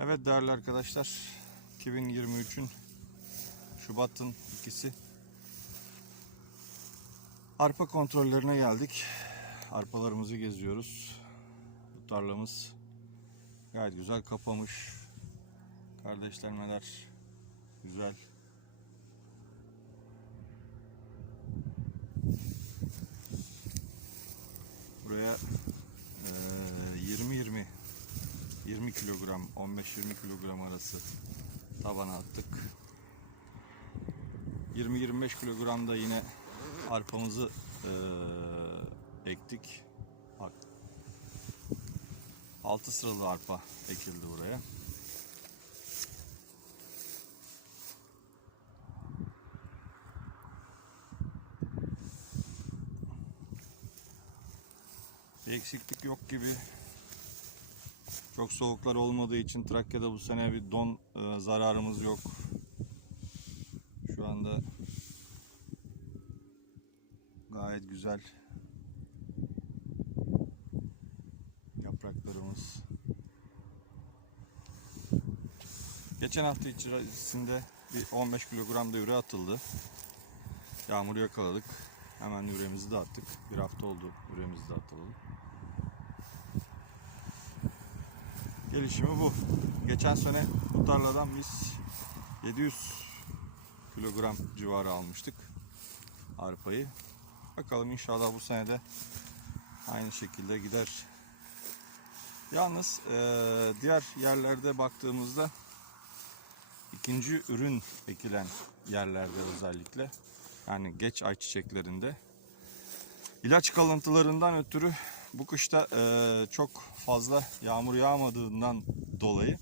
Evet değerli arkadaşlar 2023'ün Şubat'ın ikisi Arpa kontrollerine geldik. Arpalarımızı geziyoruz. Bu tarlamız gayet güzel kapamış. Kardeşlenmeler güzel. Buraya 20 kilogram 15-20 kilogram arası tabana attık. 20-25 kilogram da yine arpamızı eee, ektik. Bak. 6 sıralı arpa ekildi buraya. Bir eksiklik yok gibi. Çok soğuklar olmadığı için Trakya'da bu sene bir don e, zararımız yok. Şu anda gayet güzel yapraklarımız. Geçen hafta içerisinde bir 15 kilogram da üre atıldı. Yağmur yakaladık. Hemen üremizi de attık. Bir hafta oldu üremizi de atalım. Gelişimi bu. Geçen sene bu tarladan biz 700 kilogram civarı almıştık arpayı. Bakalım inşallah bu sene de aynı şekilde gider. Yalnız eee, diğer yerlerde baktığımızda ikinci ürün ekilen yerlerde özellikle yani geç ayçiçeklerinde ilaç kalıntılarından ötürü bu kışta eee, çok fazla yağmur yağmadığından dolayı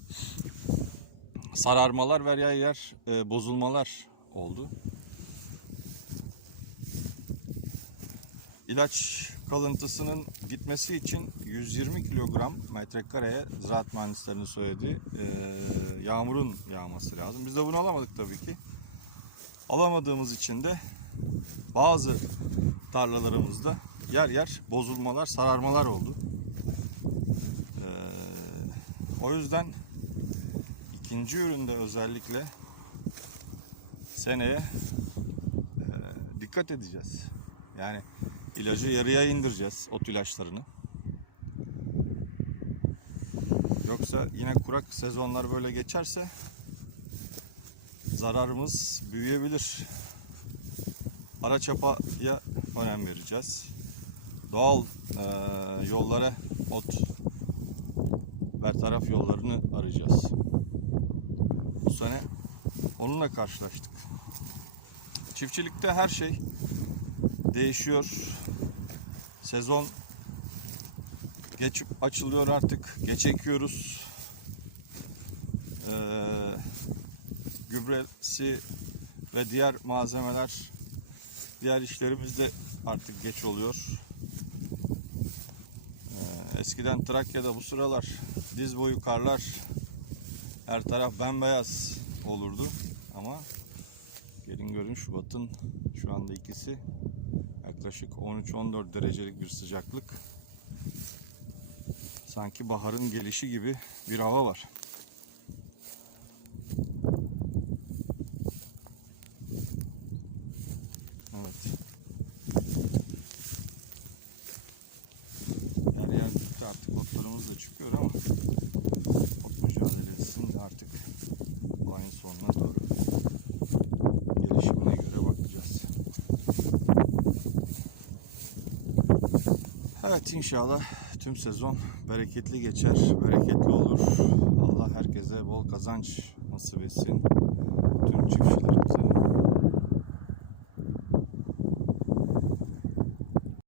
sararmalar ve yer eee, bozulmalar oldu. İlaç kalıntısının gitmesi için 120 kilogram metrekareye ziraat mühendislerinin söylediği eee, yağmurun yağması lazım. Biz de bunu alamadık tabii ki. Alamadığımız için de bazı tarlalarımızda yer yer bozulmalar, sararmalar oldu. Ee, o yüzden ikinci üründe özellikle seneye e, dikkat edeceğiz. Yani ilacı yarıya indireceğiz ot ilaçlarını. Yoksa yine kurak sezonlar böyle geçerse zararımız büyüyebilir. Ara çapaya önem vereceğiz. Doğal e, yollara ot bertaraf yollarını arayacağız. Bu sene onunla karşılaştık. Çiftçilikte her şey değişiyor. Sezon geç açılıyor artık. Geç ekiyoruz. Ee, gübresi ve diğer malzemeler diğer işlerimiz de artık geç oluyor. Eskiden Trakya'da bu sıralar diz boyu karlar her taraf bembeyaz olurdu ama gelin görün Şubat'ın şu anda ikisi yaklaşık 13-14 derecelik bir sıcaklık sanki baharın gelişi gibi bir hava var. Evet. Evet inşallah tüm sezon bereketli geçer, bereketli olur. Allah herkese bol kazanç nasip etsin. Tüm çiftçilerimize.